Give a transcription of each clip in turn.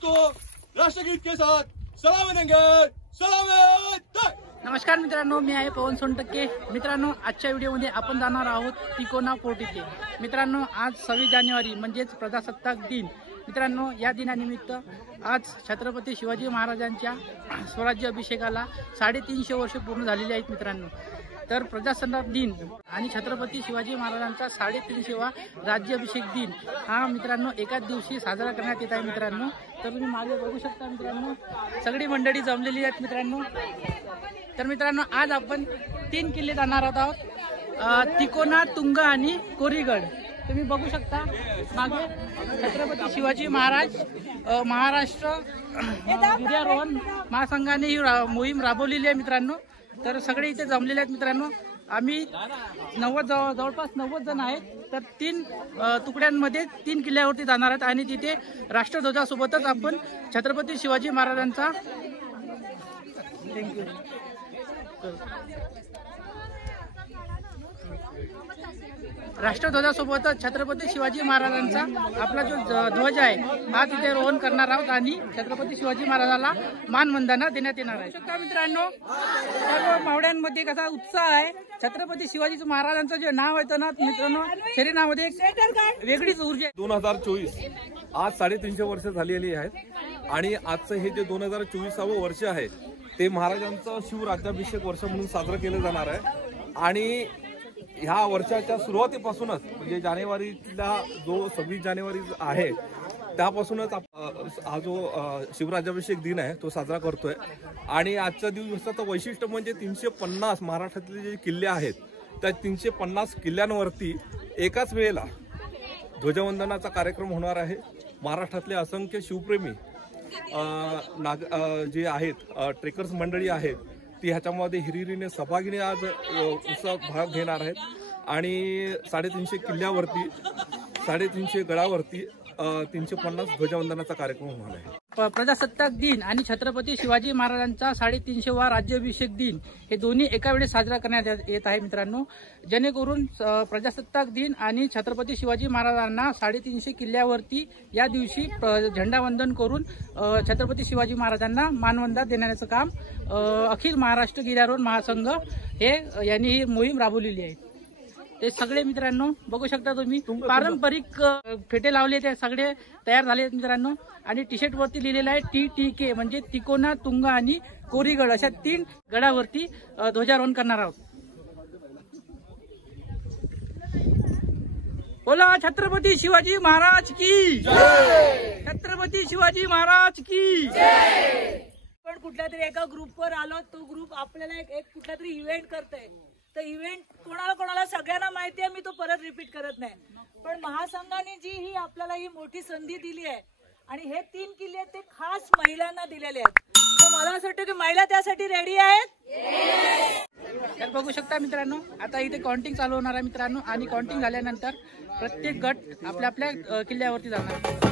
को राष्ट्रगीत के साथ सलामी देंगे। सलामी। नमस्कार मित्रांनो, मी आहे पवन सोनटक्के। मित्रांनो, आजच्या व्हिडिओमध्ये आपण जाणार आहोत तिकोना फोर्ट इथे। मित्रांनो, आज 26 जानेवारी म्हणजेच प्रजासत्ताक दिन। मित्रांनो, या दिनानिमित्त आज छत्रपती शिवाजी महाराजांच्या स्वराज्य अभिषेकाला 350 वर्ष पूर्ण झालेली आहेत। मित्रांनो, तर प्रजासत्ताक दिन आणि छत्रपती शिवाजी महाराजांचा 350वा राज्याभिषेक दिन हा मित्रांनो एकाच दिवशी साजरा करण्यात येत आहे। मित्रांनो, तर तुम्ही मागे बघू शकता मित्रांनो, सगळी मंडळी जमलेली आहेत। मित्रांनो, तर मित्रांनो, आज आपण 3 किल्ले जाणार आहोत, तिकोना, तुंगा आणि कोरीगड। तुम्ही बघू शकता मागे छत्रपती शिवाजी महाराज महाराष्ट्र गिर्यारोहण महासंघाने ही मोहीम राबवलेली आहे। मित्रांनो, तर सगळे इथे जमलेले आहेत। मित्रांनो, आम्ही जवळपास 90 जण आहेत। तर 3 तुकड्यांमध्ये 3 किल्ल्यावरती जाणार आहेत आणि तिथे राष्ट्रध्वजासोबतच आपण छत्रपती शिवाजी महाराजांचा राष्ट्रध्वजासोबतच छत्रपती शिवाजी महाराजांचा आपला जो ध्वज आहे हा तिथे रोहन करणार आहोत आणि छत्रपती शिवाजी महाराजाला मानवंदना देण्यात येणार आहे। मित्रांनो, सर्व मावळ्यांमध्ये कसा उत्साह आहे। छत्रपती शिवाजी महाराजांचं जे नाव आहे ना मित्रांनो, शरीरामध्ये एक वेगळीच ऊर्जा आहे। 2024 आज 350 वर्ष झालेली आहेत आणि आजचं हे जे 2024वे वर्ष आहे ते महाराजांचं शिवराज्याभिषेक वर्ष म्हणून साजरं केलं जाणार आहे। आणि ह्या वर्षाच्या सुरुवातीपासूनच म्हणजे जानेवारीला जो 26 जानेवारी आहे त्यापासूनच हा जो शिवराज्याभिषेक दिन आहे तो साजरा करतोय। आणि आजच्या दिवसाचं वैशिष्ट्य म्हणजे 350 महाराष्ट्रातले जे किल्ले आहेत त्या 350 किल्ल्यांवरती एकाच वेळेला ध्वजवंदनाचा कार्यक्रम होणार आहे। महाराष्ट्रातले असंख्य शिवप्रेमी जे आहेत ट्रेकर्स मंडळी आहेत ती ह्याच्यामध्ये हिरिरीने सहभागीने आज उत्साह भाग घेणार आहेत। आणि 350 किल्ल्यावरती 350 गडावरती 350 ध्वजवंदनाचा कार्यक्रम होणार आहे। प्रजासत्ताक दिन आणि छत्रपती शिवाजी महाराजांचा 350वा राज्याभिषेक दिन हे दोन्ही एका वेळी साजरा करण्यात येत आहे। मित्रांनो, जेणेकरून प्रजासत्ताक दिन आणि छत्रपती शिवाजी महाराजांना 350 किल्ल्यावरती या दिवशी झेंडावंदन करून छत्रपती शिवाजी महाराजांना मानवंदना देण्याचं काम अखिल महाराष्ट्र गिर्यारोहण महासंघ यांनी ही मोहीम राबवलेली आहे। ते सगळे मित्रांनो बघू शकता तुम्ही, पारंपरिक फेटे लावले ते सगळे तयार झाले आहेत। मित्रांनो, आणि टी शर्ट वरती लिहिलेलं आहे TTK म्हणजे तिकोना, तुंगा आणि कोरीगड अशा 3 गडावरती ध्वजारोहण करणार आहोत। बोला छत्रपती शिवाजी महाराज की जय। छत्रपती शिवाजी महाराज की जय। पण कुठल्या तरी एका ग्रुपवर आलो, तो ग्रुप आपल्याला एक कुठला तरी इव्हेंट करतोय। तर इव्हेंट कोणाला सगळ्यांना माहिती आहे, मी तो परत रिपीट करत नाही। पण महासंघाने जी ही आपल्याला ही मोठी संधी दिली आहे आणि हे 3 किल्ले ते खास महिलांना दिलेले आहेत, तर मला असं वाटतं की महिला त्यासाठी रेडी आहेत। तर बघू शकता मित्रांनो, आता इथे काउंटिंग चालू होणार आहे मित्रांनो, आणि काउंटिंग झाल्यानंतर प्रत्येक गट आपल्या आपल्या किल्ल्यावरती जाणार।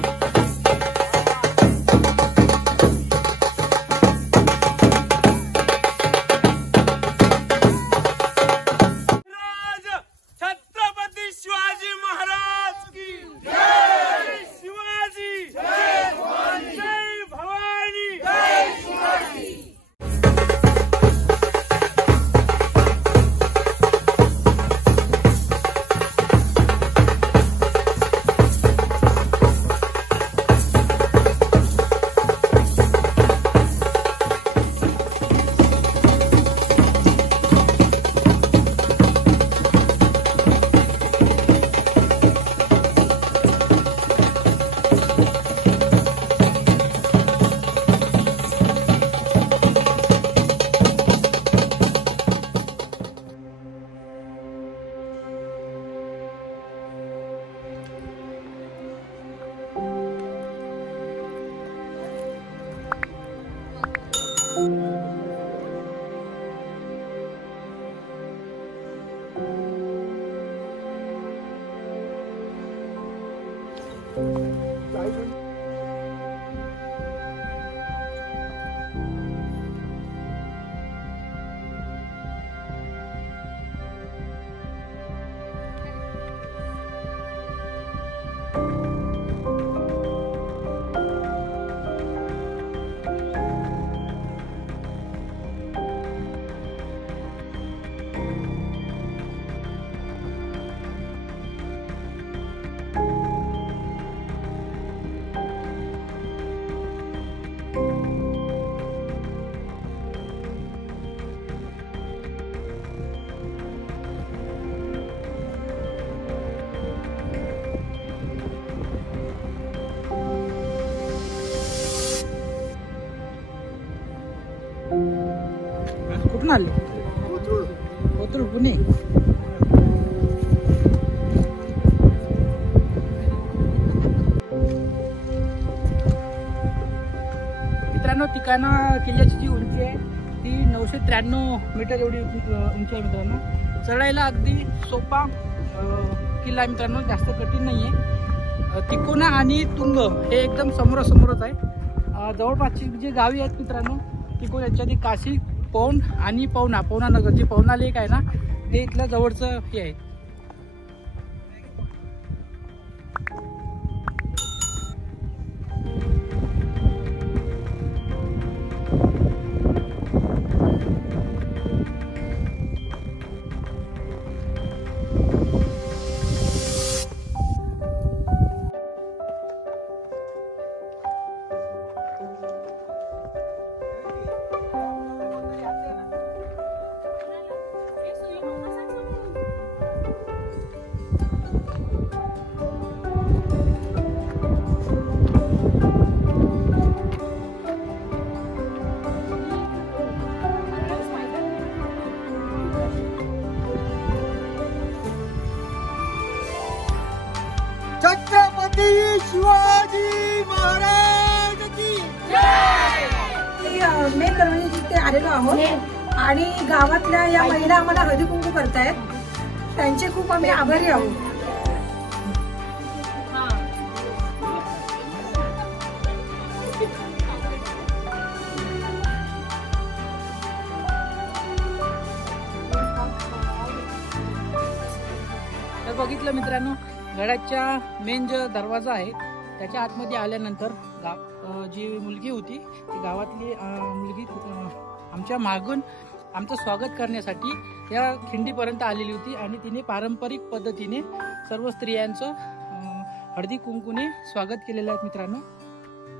कुठून आले? कोथरूड पुणे. मित्रांनो तिकाना किल्ल्याची जी उंची आहे ती 993 मीटर एवढी उंची आहे मित्रांनो. चढायला अगदी सोपा किल्ला आहे मित्रांनो, जास्त कठीण नाही आहे. तिकोना आणि तुंग हे एकदम समोरासमोरच आहे. जवळपासची जी गावी आहेत मित्रांनो तिकोना यांच्यात काशी, पौन आणि पवना नगर, जी पवना लेक आहे ना ते इथलं जवळचं हे आहे. छत्रपती शिवाजी महाराज की मेन दरवाजे जिथे आलेलो आहोत आणि गावातल्या या महिला आम्हाला हळदी कुंकू करतायत, त्यांचे खूप आम्ही आभारी आहोत. तर बघितलं मित्रांनो, गडाच्या मेन जो दरवाजा आहे त्याच्या आतमध्ये आल्यानंतर जी मुलगी होती ती गावातली मुलगी आमच्या मागून आमचं स्वागत करण्यासाठी या खिंडीपर्यंत आलेली होती आणि तिने पारंपरिक पद्धतीने सर्व स्त्रियांचं हळदी कुंकूने स्वागत केलेलं आहे मित्रांनो.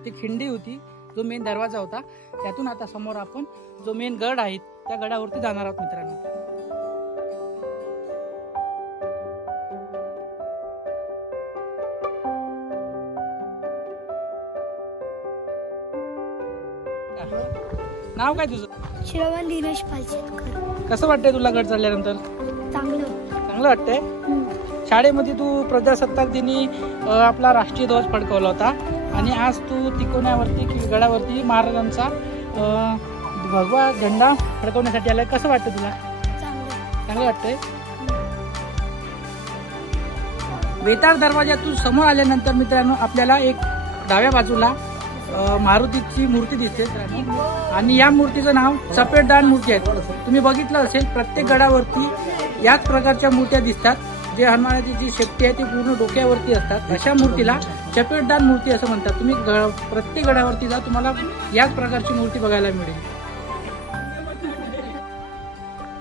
ती खिंडी होती, जो मेन दरवाजा होता. त्यातून आता समोर आपण जो मेन गड आहे त्या गडावरती जाणार आहोत मित्रांनो. नाव काय तुझं? श्रवण दिनेश पालशेतकर. कसं वाटतंय तुला गड चढल्यानंतर? चांगलं वाटतंय. शाळेमध्ये तू प्रजासत्ताक दिनी आपला राष्ट्रीय ध्वज फडकवला होता आणि आज तू तिकोन्यावरती गडावरती महाराजांचा भगवा झेंडा फडकवण्यासाठी आलाय. कसं वाटतं तुला? चांगलं वाटतंय. वेताळ दरवाजातून समोर आल्यानंतर मित्रांनो आपल्याला एक डाव्या बाजूला मारुतीची मूर्ती दिसते आणि या मूर्तीचं नाव चपेटदान मूर्ती आहे. तुम्ही बघितलं असेल प्रत्येक गडावरती याच प्रकारच्या मूर्त्या दिसतात. जे हनुमानाची जी शेपटी आहे ती पूर्ण डोक्यावरती असतात. अशा मूर्तीला चपेटदान मूर्ती असं म्हणतात. तुम्ही प्रत्येक गडावरती जा, तुम्हाला याच प्रकारची मूर्ती बघायला मिळेल.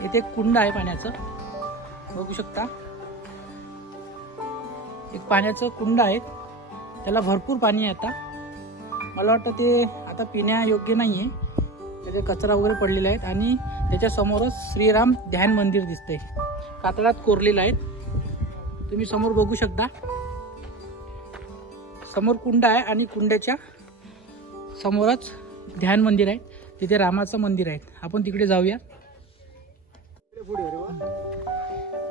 इथे कुंड आहे पाण्याचं, बघू शकता. एक पाण्याचं कुंड आहे, त्याला भरपूर पाणी आहे. आता मला वाटतं ते आता पिण्यायोग्य नाहीये, त्याचे कचरा वगैरे पडलेला आहे. आणि त्याच्या समोरच श्रीराम ध्यान मंदिर दिसतंय, कातळात कोरलेलं आहे. तुम्ही समोर बघू शकता. समोर कुंड आहे आणि कुंडाच्या समोरच ध्यान मंदिर आहे. तिथे रामाचं मंदिर आहे. आपण तिकडे जाऊया.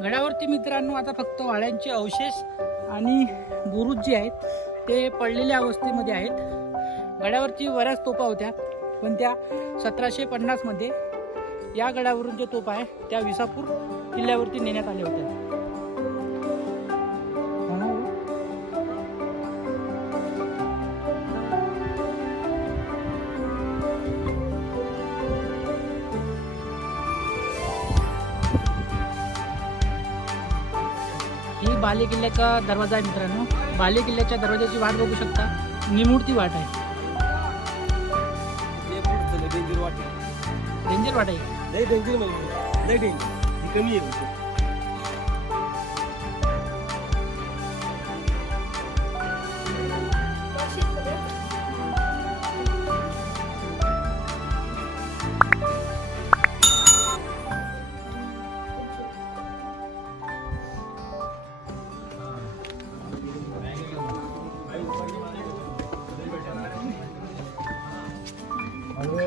गडावरती मित्रांनो आता फक्त वाड्यांचे अवशेष आणि बुरुज जे आहेत ते पडलेल्या अवस्थेमध्ये आहेत. गडावरती बऱ्याच तोफा होत्या, पण त्या 1750 मध्ये या गडावरून जे तोफा आहे त्या विसापूर किल्ल्यावरती नेण्यात आल्या होत्या. ही बाले किल्ल्याचा दरवाजा आहे मित्रांनो. बाले किल्ल्याच्या दरवाजाची वाट बघू शकता, निमुळती वाट आहे. डेंजर वाट आहे. नाही डेंजर नाही, डेंजर कमी आहे.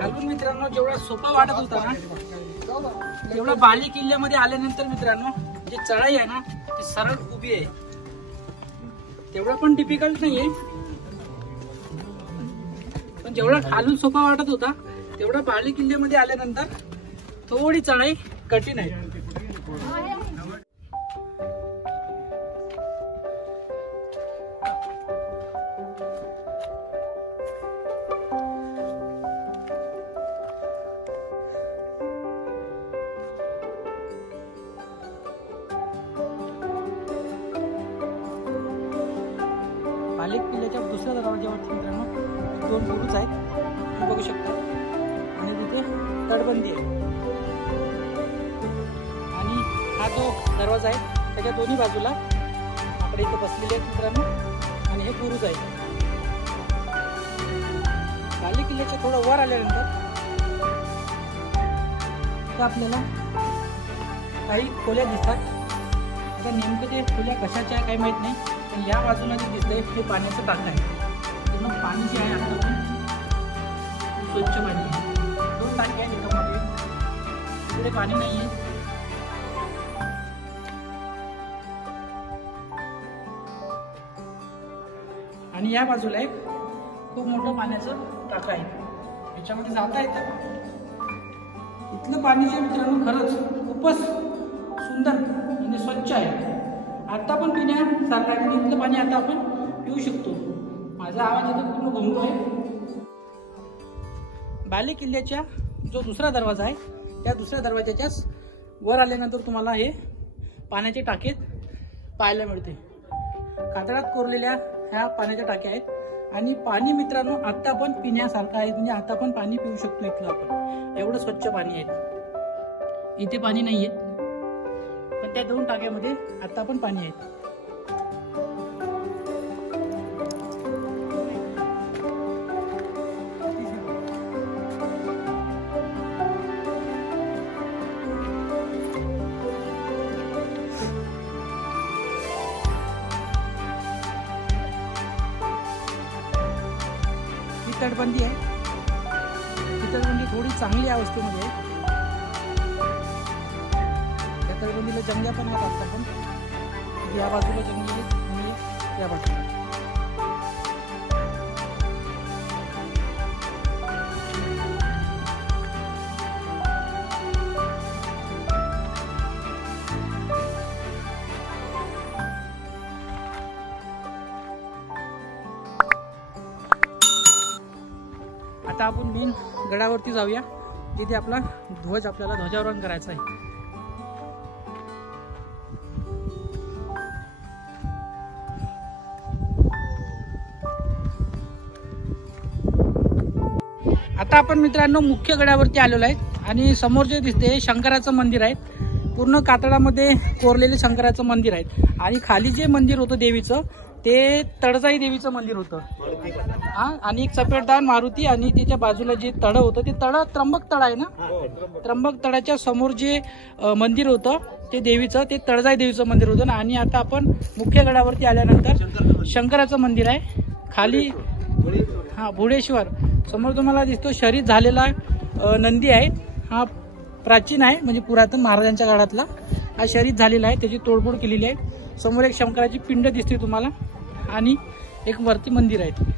खालून मित्रांनो जेवढा सोपा वाटत होता ना तेवढा बाली किल्ल्यामध्ये आल्यानंतर मित्रांनो जी चढाई आहे ना ती सरळ उभी आहे. तेवढा पण डिफिकल्ट नाहीये, पण जेवढा खालून सोपा वाटत होता तेवढा बाली किल्ल्यामध्ये आल्यानंतर थोडी चढाई कठीण आहे. बाली किल्ल्याच्या दुसऱ्या दरवाज्यावरती मित्रांनो 2 बुरुज आहेत, तुम्ही बघू शकता. आणि तिथे तटबंदी आहे. आणि हा जो दरवाजा आहे त्याच्या दोन्ही बाजूला आपण इथे बसलेले आहेत मित्रांनो. आणि हे बुरुज आहे. बाली किल्ल्याच्या थोडं वर आल्यानंतर आपल्याला काही खोल्या दिसतात. आता नेमकं ते खोल्या कशाच्या आहे काही माहीत नाही, पण या बाजूला जे दिसतंय हे पाण्याचं टाकं आहे. तर मग पाणी जे आहे आता पण स्वच्छ पाणी आहे. 2 टाके आहेत एकामध्ये, तिकडे पाणी नाही आहे. आणि या बाजूला एक खूप मोठं पाण्याचं टाकं आहे, याच्यामध्ये जाता येतं. इथलं पाणी जे मित्रांनो खरंच खूपच सुंदर म्हणजे स्वच्छ आहे. आता पण पिण्यासारखं आहे. इथलं पाणी आता आपण पिऊ शकतो. माझा आवाज इथं पूर्ण घुमतोय. बाली किल्ल्याच्या जो दुसरा दरवाजा आहे त्या दुसऱ्या दरवाजाच्याच वर आल्यानंतर तुम्हाला हे पाण्याचे टाके पाहायला मिळते. कातळात कोरलेल्या ह्या पाण्याच्या टाक्या आहेत. आणि पाणी मित्रांनो आता पण पिण्यासारखं आहे, म्हणजे आता पण पाणी पिऊ शकतो इथलं आपण. एवढं स्वच्छ पाणी आहे. इथे पाणी नाही आहे, पण त्या 2 टाक्यामध्ये आता पण पाणी आहे. ही तटबंदी आहे. ही तटबंदी थोडी चांगली अवस्थेमध्ये आहे. तटबंदीला जंगल्या पण आहेत. आता पण या बाजूला जंगली आणि या बाजूला. आता आपण मेन गडावरती जाऊया, तिथे आपला आपल्याला ध्वजारोहण करायचं आहे. आता आपण मित्रांनो मुख्य गडावरती आलेलो आहे. आणि समोर जे दिसते शंकराचं मंदिर आहे. पूर्ण कातळामध्ये कोरलेले शंकराचं मंदिर आहे. आणि खाली जे मंदिर होतं देवीचं ते तळजाई देवीचं मंदिर होतं. आणि एक सफेददान मारुती आणि त्याच्या बाजूला जे तळ होतं ते त्र्यंबक तळ आहे ना. त्र्यंबक तळाच्या समोर जे मंदिर होतं ते देवीचं ते तळजाई देवीचं मंदिर होतं. आणि आता आपण मुख्य गडावरती आल्यानंतर शंकराचं मंदिर आहे. खाली भुडेश्वर समोर तुम्हाला दिसतो शहीद झालेला नंदी आहे. हा प्राचीन आहे, म्हणजे पुरातन महाराजांच्या काळातला हा शहीद झालेला आहे. त्याची तोडफोड केलेली आहे. समोर एक शंकराची पिंड दिसते तुम्हाला आणि एक वरती मंदिर आहे.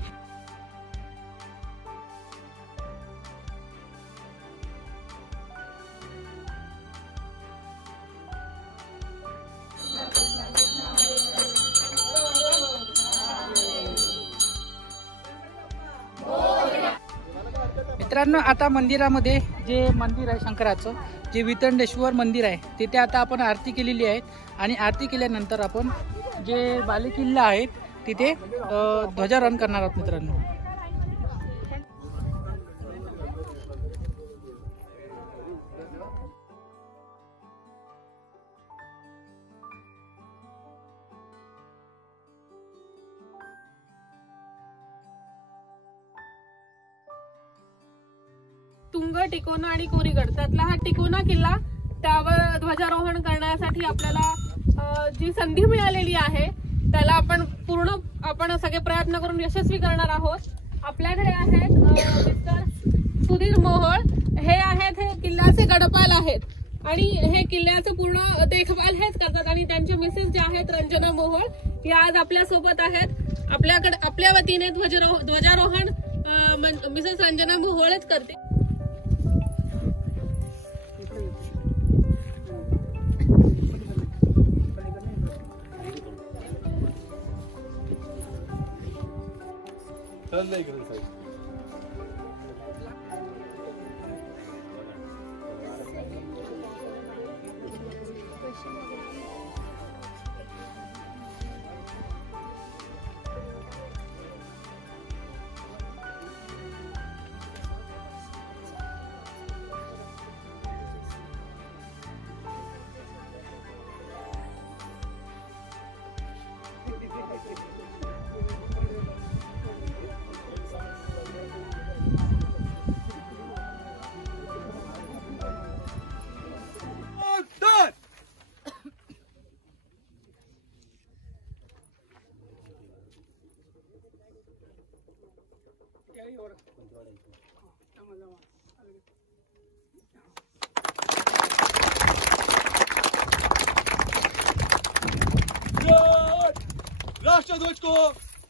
मित्रांनो आता मंदिरामध्ये जे मंदिर आहे शंकराचं जे वितंडेश्वर मंदिर आहे तिथे आता आपण आरती केलेली आहे. आणि आरती केल्यानंतर आपण जे बाली किल्ला आहे तिथे ध्वजारोहण करणार आहोत मित्रांनो. तुंग, टिकोना आणि कोरीगड त्यातला हा टिकोना किल्ला त्यावर ध्वजारोहण करण्यासाठी आपल्याला जी संधी मिळालेली आहे त्याला आपण सगळे प्रयत्न करून यशस्वी करणार आहोत. आपल्याकडे आहेत मिस्टर सुधीर मोहोळ. हे किल्ल्याचे गडपाल आहेत आणि हे किल्ल्याचं पूर्ण देखभाल हेच करतात आणि त्यांचे मिसेस जे आहेत रंजना मोहोळ या आज आपल्या सोबत आहेत. आपल्या वतीने ध्वजारोहण मिसेस रंजना मोहोळच करते. राष्ट्रध्वज को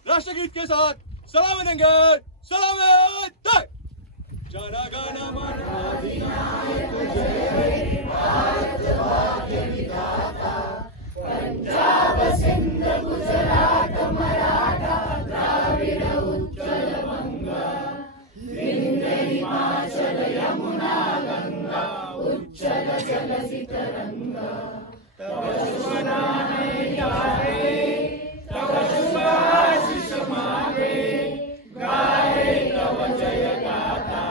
राष्ट्रगीत के साथ सलामी देंगे. सलामत जनगण मन अधिनायक जय भारत भाग्य विधाता पंजाब सिंध गुजरात मराठा द्राविड उत्कल बंगा विंध्य हिमाचल यमुना गंगा उज्जल जलधि तरंगा तव शुभ नाम गाहे तव शुभ आशीष मांगे गाहे तव जय गाथा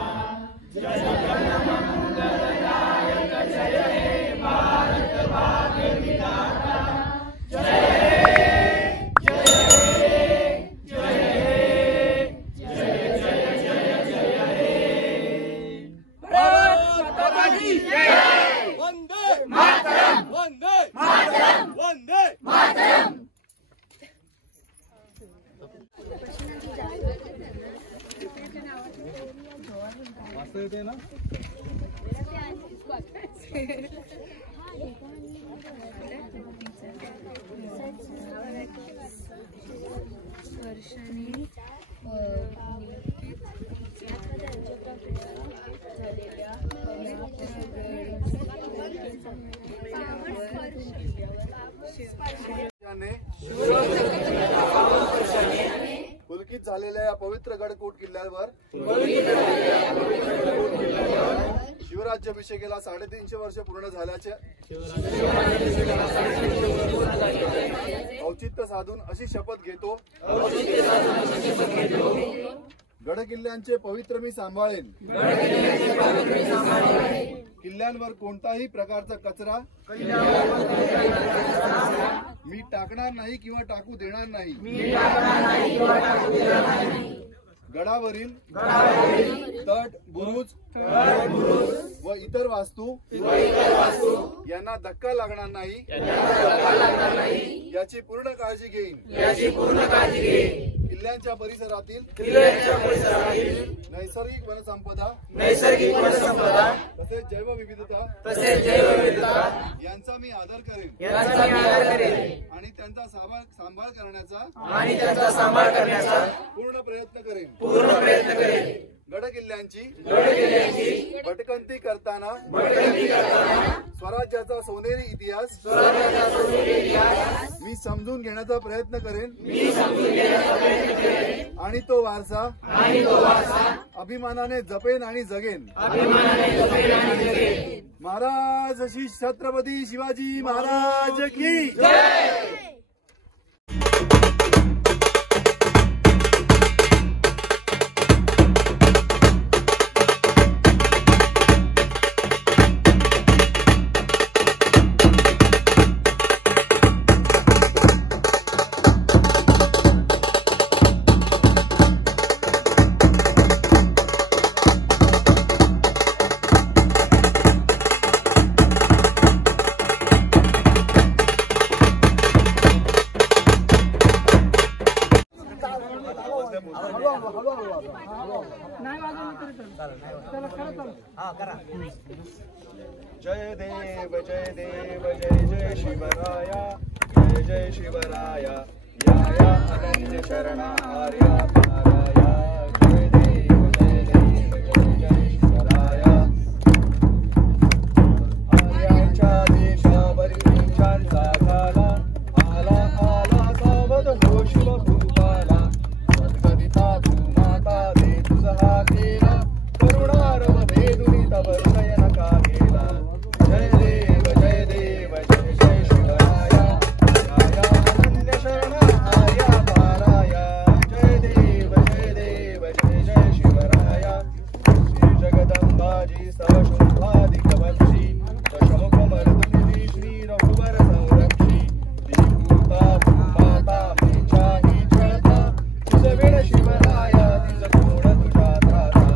जनगण मंगलदायक जय हे भारत भाग्य विधाता जय जय जय जय जय जय जय हे भारत माता की जय. वंदे मातरम वंदे मातरम वंदे मातरम. पुलकित झालेल्या या पवित्र गडकोट किल्ल्यावर शिवराज्याभिषेकाला 350 वर्ष पूर्ण झाल्याचे औचित्य साधून अशी शपथ घेतो. गडकिल्ल्यांचे पवित्र मी सांभाळेन. किल्ल्यांवर कोणताही प्रकारचा कचरा मी टाकणार नाही किंवा टाकू देणार नाही. गडावरील तट बुरुज व इतर वास्तू यांना धक्का लागणार नाही याची पूर्ण काळजी घेईन. किल्ल्यांच्या परिसरातील नैसर्गिक वनसंपदा तसेच जैवविविधता यांचा मी आदर करेन आणि त्यांचा सांभाळ करण्याचा पूर्ण प्रयत्न करेन. गडकिल्ल्यांची भटकंती करताना स्वराज्याचा सोनेरी इतिहास मी समजून घेण्याचा प्रयत्न करेन आणि तो वारसा अभिमानाने जपेन आणि जगेन. महाराज श्री छत्रपती शिवाजी महाराज की जय. नाही वाजवलं तरी चला खरं चला. जय देव जय देव जय जय शिवराया जय जय शिवराया या या अनन्य शरणा आर्या पाराया जय देव जय जय शिवराया आर्यांच्या देशावरी विंशांचा झाला आला आला सावध हो शिवभूपाला सद्गदिता भूमाता दे तुझा केला करुणारव भेदुनी तव हृदय नका गेला जय देव जय देव जय जय शिवराया आया अनन्य शरणा आर्या पाराया जय देव जय देव जय जय शिवराया श्री जगदंबाजी सवशुंभादिक वंशी दशमुखमर्दिनी श्री रघुवर संरक्षी श्रीभूता भूमाता मेचाही छळता तुझविण शिवराया तिज कोण तुझ्या त्राता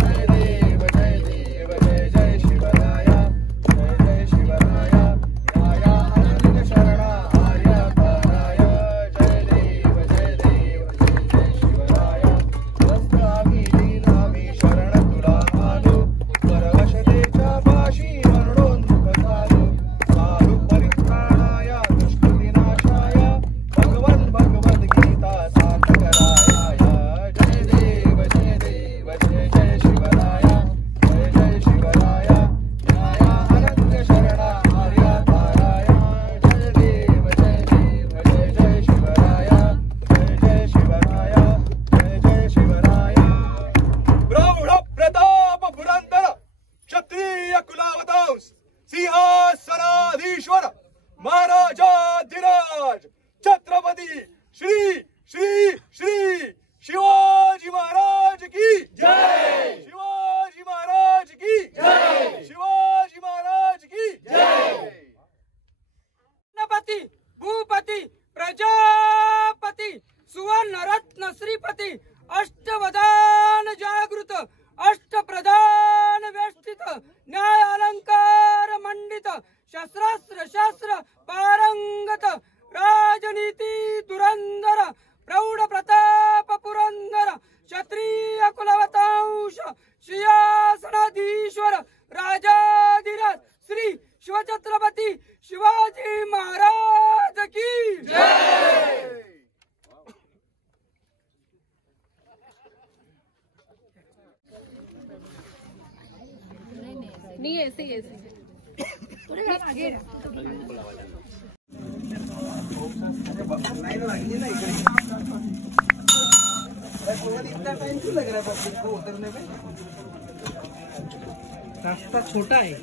जय देव जय देव जय जय शिवराया जय जय शिवराया या या अनन्य शरणा आर्या पाराया जय देव जय देव जय जय शिवराया मस्त आम्ही दीन आम्ही शरण तुला आलो परवशतेच्या पाशी मरणोन दुःख झालो साधु परित्राणाया दुष्कृतिनाशाया भगवन भगवद्गीता साथ कराया जय देव जय देव जय जय शिवराया जय जय शिवराया या या अनन्य शरणा आर्या पाराया जय देव जय देव जय जय शिवराया जय जय शिवराया जय जय शिवराया प्रौढ प्रताप पुरंदर क्षत्रिय कुलावतांस सिंहासनाधीश्वर महाराजाधिराज छत्रपती श्री श्री श्री शिवाजी महाराज की जय शिवाजी महाराज की जय शिवाजी महाराज की जय गणपती भूपती प्रजापती सुवर्ण रत्न श्रीपती अष्टवदान जागृत अष्टप्रधान वेष्टित न्याय अलंकार मंडित शस्त्रास्त्र शास्त्र पारंगत राजनीती धुरंधर प्रौढ प्रताप पुरंदर क्षत्रिय कुलवतांश सिंहासनाधीश्वर राजाधिराज श्री शिवछत्रपती शिवाजी महाराज की जय। नहीं ऐसे ही ऐसे रास्ता छोटा है।